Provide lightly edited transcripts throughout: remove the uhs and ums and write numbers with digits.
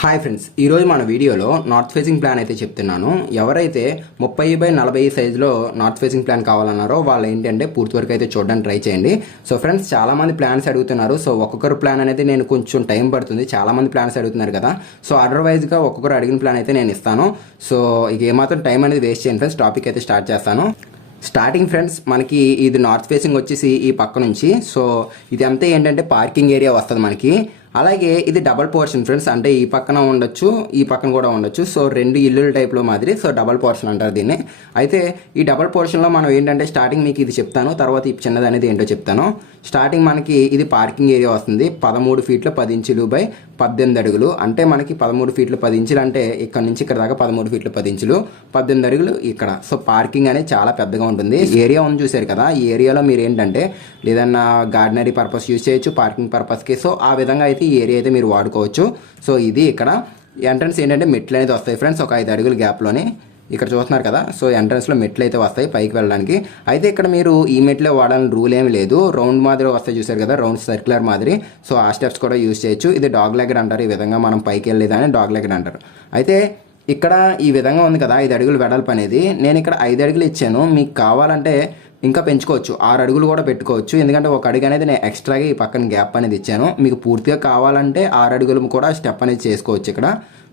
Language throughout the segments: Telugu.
హాయ్ ఫ్రెండ్స్, ఈరోజు మన వీడియోలో నార్త్ ఫేసింగ్ ప్లాన్ అయితే చెప్తున్నాను. ఎవరైతే 30x40 సైజులో నార్త్ ఫేసింగ్ ప్లాన్ కావాలన్నారో వాళ్ళు ఏంటంటే పూర్తి వరకు అయితే చూడడానికి ట్రై చేయండి. సో ఫ్రెండ్స్, చాలామంది ప్లాన్స్ అడుగుతున్నారు. సో ఒక్కొక్కరు ప్లాన్ అనేది నేను కొంచెం టైం పడుతుంది. చాలామంది ప్లాన్స్ అడుగుతున్నారు కదా. సో అదర్వైజ్గా ఒక్కొక్కరు అడిగిన ప్లాన్ అయితే నేను ఇస్తాను. సో ఇక ఏమాత్రం టైం అనేది వేస్ట్ చేయండి ఫ్రెండ్స్. టాపిక్ అయితే స్టార్ట్ చేస్తాను. స్టార్టింగ్ ఫ్రెండ్స్, మనకి ఇది నార్త్ ఫేసింగ్ వచ్చేసి ఈ పక్క నుంచి. సో ఇది అంతా ఏంటంటే పార్కింగ్ ఏరియా వస్తుంది మనకి. అలాగే ఇది డబల్ పోర్షన్ ఫ్రెండ్స్, అంటే ఈ పక్కన ఉండొచ్చు, ఈ పక్కన కూడా ఉండొచ్చు. సో రెండు ఇల్లుల టైప్లో మాదిరి. సో డబల్ పోర్షన్ అంటారు దీన్ని. అయితే ఈ డబల్ పోర్షన్లో మనం ఏంటంటే స్టార్టింగ్ మీకు ఇది చెప్తాను, తర్వాత ఈ చిన్నది అనేది ఏంటో చెప్తాను. స్టార్టింగ్ మనకి ఇది పార్కింగ్ ఏరియా వస్తుంది. 13 ఫీట్ల 10 ఇంచులు బై 18 అడుగులు. అంటే మనకి 13 ఫీట్ల 10 ఇంచులు అంటే ఇక్కడ నుంచి ఇక్కడ దాకా 13 ఫీట్ల 10 ఇంచులు, 18 అడుగులు ఇక్కడ. సో పార్కింగ్ అనేది చాలా పెద్దగా ఉంటుంది. ఏరియా ఉంది చూసారు కదా. ఈ ఏరియాలో మీరు ఏంటంటే ఏదన్నా గార్డెనరీ పర్పస్ యూజ్ చేయొచ్చు, పార్కింగ్ పర్పస్కి. సో ఆ విధంగా అయితే ఈ ఏరియా అయితే మీరు వాడుకోవచ్చు. సో ఇది ఇక్కడ ఎంట్రన్స్ ఏంటంటే మెట్లు అనేది వస్తాయి ఫ్రెండ్స్, ఒక 5 అడుగుల గ్యాప్లోనే. ఇక్కడ చూస్తున్నారు కదా. సో ఎంట్రన్స్లో మెట్లు అయితే వస్తాయి పైకి వెళ్ళడానికి. అయితే ఇక్కడ మీరు ఈ మెట్లే వాడాలని రూల్ ఏమి లేదు. రౌండ్ మాదిరి వస్తాయి చూసారు కదా, రౌండ్ సర్క్యులర్ మాదిరి. సో ఆ స్టెప్స్ కూడా యూజ్ చేయొచ్చు. ఇది డాగ్ లెగ్ అంటారు. ఈ విధంగా మనం పైకి వెళ్ళేదాన్ని డాగ్ లెగ్ అంటారు. అయితే ఇక్కడ ఈ విధంగా ఉంది కదా 5 అడుగులు వెడల్పు అనేది. నేను ఇక్కడ 5 అడుగులు ఇచ్చాను. మీకు కావాలంటే ఇంకా పెంచుకోవచ్చు, 6 అడుగులు కూడా పెట్టుకోవచ్చు. ఎందుకంటే ఒక అడుగు అనేది నేను ఎక్స్ట్రాగా ఈ పక్కన గ్యాప్ అనేది ఇచ్చాను. మీకు పూర్తిగా కావాలంటే 6 అడుగులు కూడా స్టెప్ అనేది చేసుకోవచ్చు ఇక్కడ.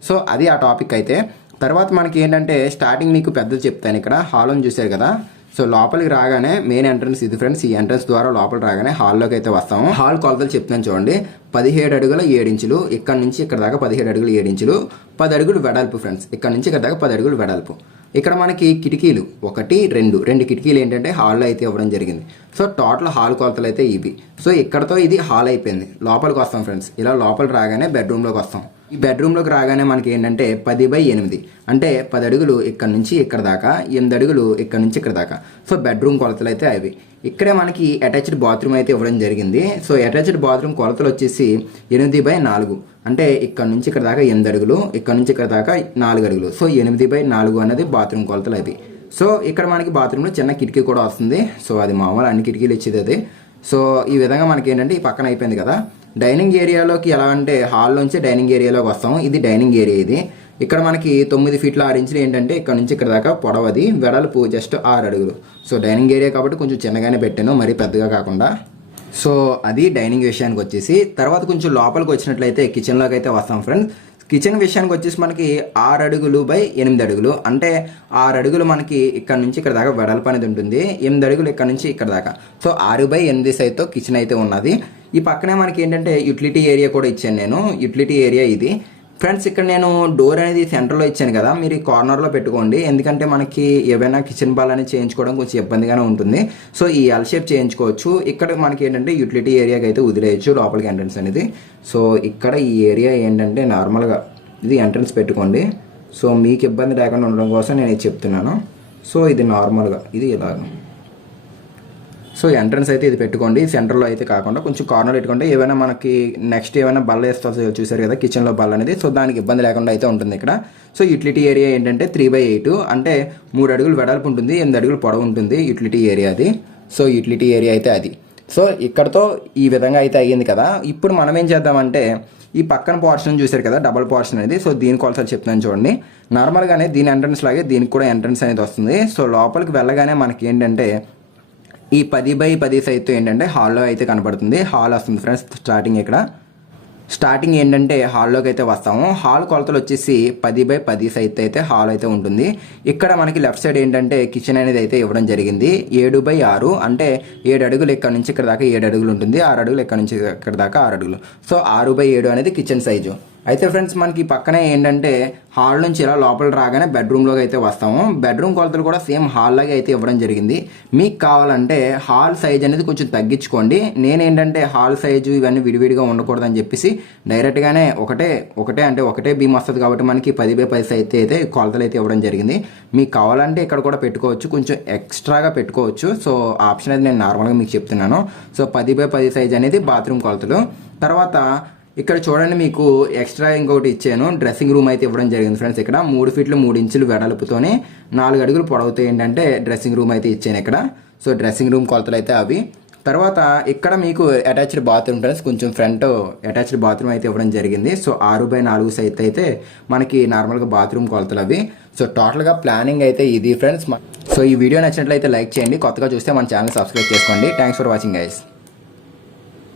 సో అది ఆ టాపిక్. అయితే తర్వాత మనకి ఏంటంటే స్టార్టింగ్ మీకు పెద్దది చెప్తాను. ఇక్కడ హాల్ అని చూసారు కదా. సో లోపలికి రాగానే మెయిన్ ఎంట్రన్స్ ఇది ఫ్రెండ్స్. ఈ ఎంట్రన్స్ ద్వారా లోపల రాగానే హాల్లోకి అయితే వస్తాము. హాల్ కొలతలు చెప్తాను చూడండి. 17 అడుగుల 7 ఇంచులు, ఇక్కడ నుంచి ఇక్కడ దాకా 17 అడుగులు 7 ఇంచులు, 10 అడుగులు వెడల్పు ఫ్రెండ్స్. ఇక్కడ నుంచి ఇక్కడ దాకా 10 అడుగులు వెడల్పు. ఇక్కడ మనకి కిటికీలు 1, 2 కిటికీలు ఏంటంటే హాల్లో అయితే ఇవ్వడం జరిగింది. సో టోటల్ హాల్ కొలతలు అయితే ఇవి. సో ఇక్కడతో ఇది హాల్ అయిపోయింది. లోపలికి వస్తాం ఫ్రెండ్స్. ఇలా లోపల రాగానే బెడ్రూమ్లోకి వస్తాం. ఈ బెడ్రూమ్లోకి రాగానే మనకి ఏంటంటే 10x8 అంటే 10 అడుగులు ఇక్కడ నుంచి ఇక్కడ దాకా, 8 అడుగులు ఇక్కడ నుంచి ఇక్కడ దాకా. సో బెడ్రూమ్ కొలతలు అయితే అవి. ఇక్కడే మనకి అటాచ్డ్ బాత్రూమ్ అయితే ఇవ్వడం జరిగింది. సో అటాచ్డ్ బాత్రూమ్ కొలతలు వచ్చేసి 8x4 అంటే ఇక్కడ నుంచి ఇక్కడ దాకా 8 అడుగులు, ఇక్కడ నుంచి ఇక్కడ దాకా 4 అడుగులు. సో 8x4 అనేది బాత్రూమ్ కొలతలు అది. సో ఇక్కడ మనకి బాత్రూంలో చిన్న కిటికీ కూడా వస్తుంది. సో అది మామూలు అన్ని కిటికీలు ఇచ్చేది అది. సో ఈ విధంగా మనకి ఏంటంటే ఈ పక్కన అయిపోయింది కదా. డైనింగ్ ఏరియాలోకి ఎలా అంటే హాల్లోంచి డైనింగ్ ఏరియాలోకి వస్తాము. ఇది డైనింగ్ ఏరియా. ఇది ఇక్కడ మనకి 9 ఫీట్ల 6 ఇంచులు ఏంటంటే ఇక్కడ నుంచి ఇక్కడ దాకా పొడవది, వెడల్పు జస్ట్ 6 అడుగులు. సో డైనింగ్ ఏరియా కాబట్టి కొంచెం చిన్నగానే పెట్టాను, మరీ పెద్దగా కాకుండా. సో అది డైనింగ్ విషయానికి వచ్చేసి. తర్వాత కొంచెం లోపలికి వచ్చినట్లయితే కిచెన్లోకి అయితే వస్తాం ఫ్రెండ్స్. కిచెన్ విషయానికి వచ్చేసి మనకి 6 అడుగులు బై 8 అడుగులు అంటే 6 అడుగులు మనకి ఇక్కడ నుంచి ఇక్కడ దాకా వెడల్పు అనేది ఉంటుంది, 8 అడుగులు ఇక్కడ నుంచి ఇక్కడ దాకా. సో 6x8 సైజ్తో కిచెన్ అయితే ఉన్నది. ఈ పక్కనే మనకి ఏంటంటే యూటిలిటీ ఏరియా కూడా ఇచ్చాను నేను. యూటిలిటీ ఏరియా ఇది ఫ్రెండ్స్. ఇక్కడ నేను డోర్ అనేది సెంటర్లో ఇచ్చాను కదా, మీరు ఈ కార్నర్లో పెట్టుకోండి. ఎందుకంటే మనకి ఏవైనా కిచెన్ బాల్ అనేది చేయించుకోవడం కొంచెం ఇబ్బందిగానే ఉంటుంది. సో ఈ ఎల్ షేప్ చేయించుకోవచ్చు. ఇక్కడ మనకి ఏంటంటే యూటిలిటీ ఏరియాకి అయితే వదిలేయచ్చు లోపలికి ఎంట్రన్స్ అనేది. సో ఇక్కడ ఈ ఏరియా ఏంటంటే నార్మల్గా ఇది ఎంట్రన్స్ పెట్టుకోండి. సో మీకు ఇబ్బంది లేకుండా ఉండడం కోసం నేను ఇది చెప్తున్నాను. సో ఇది నార్మల్గా ఇది ఇలాగ. సో ఎంట్రన్స్ అయితే ఇది పెట్టుకోండి. సెంటర్లో అయితే కాకుండా కొంచెం కార్నర్ పెట్టుకోండి. ఏమైనా మనకి నెక్స్ట్ ఏమైనా బల్ల వేస్తా చూసారు కదా కిచెన్లో బల్ల అనేది. సో దానికి ఇబ్బంది లేకుండా అయితే ఉంటుంది ఇక్కడ. సో యూటిలిటీ ఏరియా ఏంటంటే 3x8 అంటే 3 అడుగులు వెడల్పు ఉంటుంది, 8 అడుగులు పొడవు ఉంటుంది యూటిలిటీ ఏరియా అది. సో యూటిలిటీ ఏరియా అయితే అది. సో ఇక్కడతో ఈ విధంగా అయితే అయ్యింది కదా. ఇప్పుడు మనం ఏం చేద్దామంటే ఈ పక్కన పోర్షన్ చూసారు కదా, డబల్ పోర్షన్ అనేది. సో దీని కొలతలు చెప్తాను చూడండి. నార్మల్గానే దీని ఎంట్రన్స్ లాగే దీనికి కూడా ఎంట్రన్స్ అనేది వస్తుంది. సో లోపలికి వెళ్ళగానే మనకి ఏంటంటే ఈ 10x10 సైజుతో ఏంటంటే హాల్లో అయితే కనపడుతుంది. హాల్ వస్తుంది ఫ్రెండ్స్. స్టార్టింగ్ ఏంటంటే హాల్లోకి అయితే వస్తాము. హాల్ కొలతలు వచ్చేసి 10x10 సైజ్ అయితే హాల్ అయితే ఉంటుంది. ఇక్కడ మనకి లెఫ్ట్ సైడ్ ఏంటంటే కిచెన్ అనేది అయితే ఇవ్వడం జరిగింది. 7x6 అంటే 7 అడుగులు ఇక్కడ నుంచి ఇక్కడ దాకా 7 అడుగులు ఉంటుంది, 6 అడుగులు ఇక్కడ నుంచి ఇక్కడ దాకా 6 అడుగులు. సో 6x7 అనేది కిచెన్ సైజు. అయితే ఫ్రెండ్స్ మనకి పక్కనే ఏంటంటే హాల్ నుంచి ఇలా లోపల రాగానే బెడ్రూమ్లోకి అయితే వస్తాము. బెడ్రూమ్ కొలతలు కూడా సేమ్ హాల్ లాగే అయితే ఇవ్వడం జరిగింది. మీకు కావాలంటే హాల్ సైజ్ అనేది కొంచెం తగ్గించుకోండి. నేనేంటంటే హాల్ సైజు ఇవన్నీ విడివిడిగా ఉండకూడదని చెప్పేసి డైరెక్ట్గానే ఒకటే బీమ్ వస్తుంది కాబట్టి మనకి 10x10 సైజ్ అయితే కొలతలు అయితే ఇవ్వడం జరిగింది. మీకు కావాలంటే ఇక్కడ కూడా పెట్టుకోవచ్చు, కొంచెం ఎక్స్ట్రాగా పెట్టుకోవచ్చు. సో ఆప్షన్ అయితే నేను నార్మల్గా మీకు చెప్తున్నాను. సో 10x10 సైజ్ అనేది బాత్రూమ్ కొలతలు. తర్వాత ఇక్కడ చూడండి, మీకు ఎక్స్ట్రా ఇంకొకటి ఇచ్చాను. డ్రెస్సింగ్ రూమ్ అయితే ఇవ్వడం జరిగింది ఫ్రెండ్స్. ఇక్కడ 3 ఫీట్లు 3 ఇంచులు వెడల్పుతోనే 4 అడుగులు పొడవుతో ఏంటంటే డ్రెస్సింగ్ రూమ్ అయితే ఇచ్చాను ఇక్కడ. సో డ్రెస్సింగ్ రూమ్ కొలతలు అయితే అవి. తర్వాత ఇక్కడ మీకు అటాచ్డ్ బాత్రూమ్ ఫ్రెండ్స్, కొంచెం ఫ్రంట్ అటాచ్డ్ బాత్రూమ్ అయితే ఇవ్వడం జరిగింది. సో 6x4 సైజ్ అయితే మనకి నార్మల్గా బాత్రూమ్ కొలతలు అవి. సో టోటల్గా ప్లానింగ్ అయితే ఇది ఫ్రెండ్స్. సో ఈ వీడియో నచ్చినట్లయితే లైక్ చేయండి, కొత్తగా చూస్తే మన ఛానల్ సబ్స్క్రైబ్ చేసుకోండి. Thanks for watching guys.